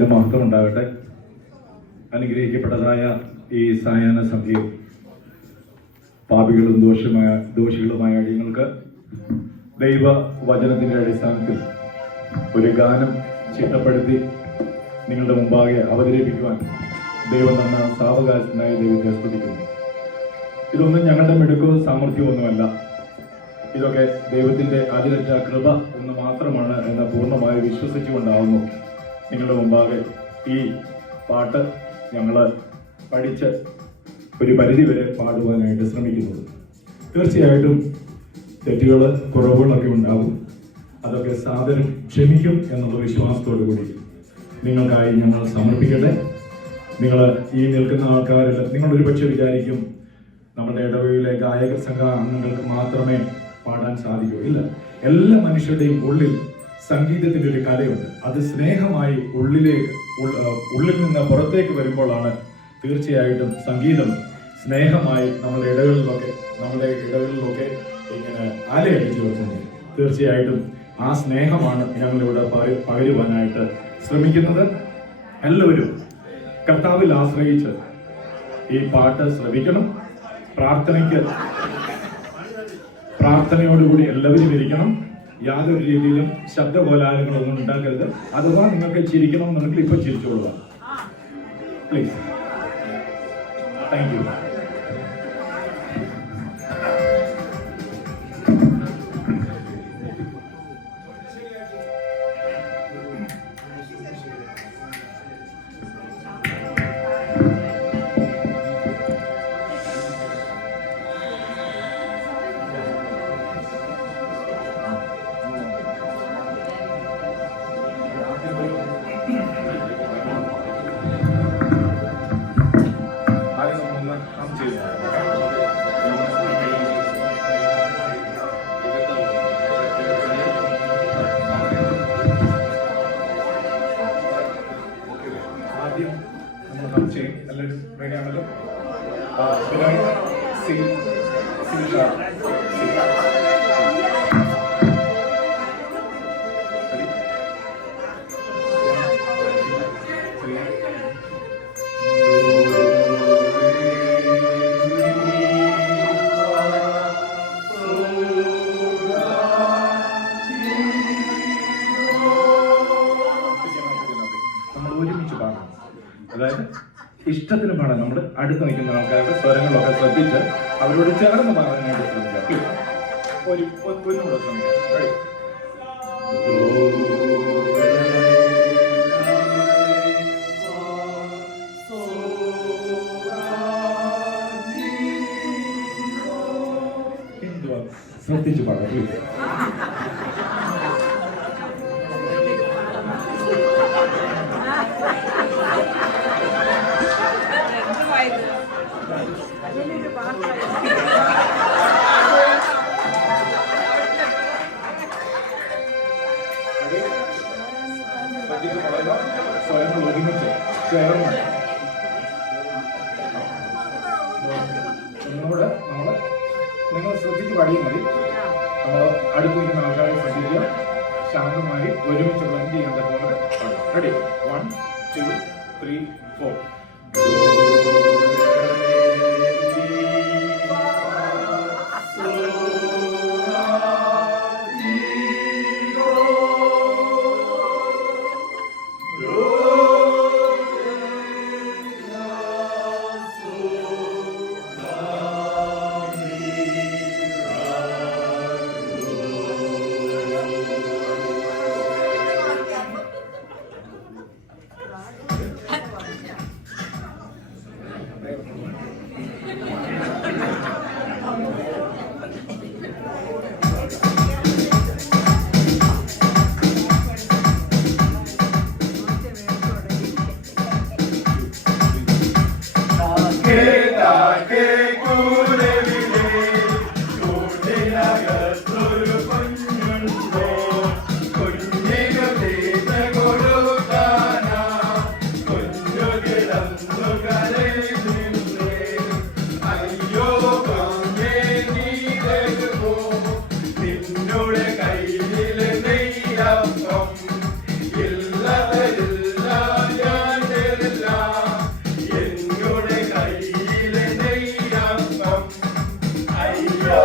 നാമത്തിന് മഹത്വം ഉണ്ടാകട്ടെ. അനുഗ്രഹിക്കപ്പെട്ടതായ ഈ സായാഹ്ന സന്ധ്യയിൽ പാപികളും ദോഷികളുമായ അടിയങ്ങൾക്ക് ദൈവ വചനത്തിൻ്റെ അടിസ്ഥാനത്തിൽ ഒരു ഗാനം ചിട്ടപ്പെടുത്തി നിങ്ങളുടെ മുമ്പാകെ അവതരിപ്പിക്കുവാൻ ദൈവം തന്ന സാവകാശത്തിനായി ദൈവത്തെ സ്തുതിക്കുന്നു. ഇതൊന്നും ഞങ്ങളുടെ മിടുക്കോ സാമർഥ്യമൊന്നുമല്ല. ഇതൊക്കെ ദൈവത്തിൻ്റെ അതിരറ്റ കൃപ എന്ന് മാത്രമാണ് എന്ന് പൂർണ്ണമായി വിശ്വസിച്ചുകൊണ്ടാവുന്നു നിങ്ങളുടെ മുമ്പാകെ ഈ പാട്ട് ഞങ്ങൾ പഠിച്ച് ഒരു പരിധിവരെ പാടുവാനായിട്ട് ശ്രമിക്കുന്നത്. തീർച്ചയായിട്ടും തെറ്റുകൾ കുറവുകളൊക്കെ ഉണ്ടാകും. അതൊക്കെ സാദരം ക്ഷമിക്കും എന്നുള്ള വിശ്വാസത്തോടു കൂടി നിങ്ങൾക്കായി ഞങ്ങൾ സമർപ്പിക്കട്ടെ. നിങ്ങൾ ഈ നിൽക്കുന്ന ആൾക്കാരെല്ലാം നിങ്ങളൊരു പക്ഷെ വിചാരിക്കും നമ്മുടെ ഇടവകയിലെ ഗായക സംഘ അംഗങ്ങൾക്ക് മാത്രമേ പാടാൻ സാധിക്കൂ. ഇല്ല, എല്ലാ മനുഷ്യരുടെയും ഉള്ളിൽ സംഗീതത്തിൻ്റെ ഒരു കലയുണ്ട്. അത് സ്നേഹമായി ഉള്ളിൽ നിന്ന് പുറത്തേക്ക് വരുമ്പോഴാണ് തീർച്ചയായിട്ടും സംഗീതം സ്നേഹമായി നമ്മുടെ ഇടകളിലൊക്കെ ഇങ്ങനെ ആലയടിച്ചു വെക്കുന്നത്. തീർച്ചയായിട്ടും ആ സ്നേഹമാണ് ഞങ്ങളിവിടെ പകരുവാനായിട്ട് ശ്രമിക്കുന്നത്. എല്ലാവരും കർത്താവിൽ ആശ്രയിച്ച് ഈ പാട്ട് ശ്രവിക്കണം. പ്രാർത്ഥനയോടുകൂടി എല്ലാവരും ഇരിക്കണം. യാതൊരു രീതിയിലും ശബ്ദകോലാഹലങ്ങളൊന്നും ഉണ്ടാക്കരുത്. അഥവാ നിങ്ങൾക്ക് ചിരിക്കണമെന്നുണ്ടെങ്കിൽ ഇപ്പൊ ചിരിച്ചോളുക പ്ലീസ്. Thank you. അതായത് ഇഷ്ടത്തിന് പാടാൻ നമ്മൾ അടുത്ത് നിൽക്കുന്ന ആൾക്കാരുടെ സ്വരങ്ങളൊക്കെ ശ്രദ്ധിച്ച് അവരോട് ചേർന്ന് പാടാനായിട്ട് ശ്രമിക്കാം. ഒന്നുകൂടെ ശ്രമിക്കാം. ശ്രദ്ധിച്ച് പാടാം പ്ലീസ്. സ്വരങ്ങൾ ഒരുമിച്ച് ചേർന്ന് ഒന്നുകൂടെ നിങ്ങൾ ശ്രദ്ധിച്ച് പാടിയാൽ മതി. നമ്മൾ അടുത്തിരിക്കുന്ന ആൾക്കാരെ ശ്രദ്ധിക്കുക. ശാന്തമായി ഒരുമിച്ച് ബ്ലെൻഡ് ചെയ്യേണ്ട പോലെ പാടും. റെഡി? 1 2 3 4. അയ്യോ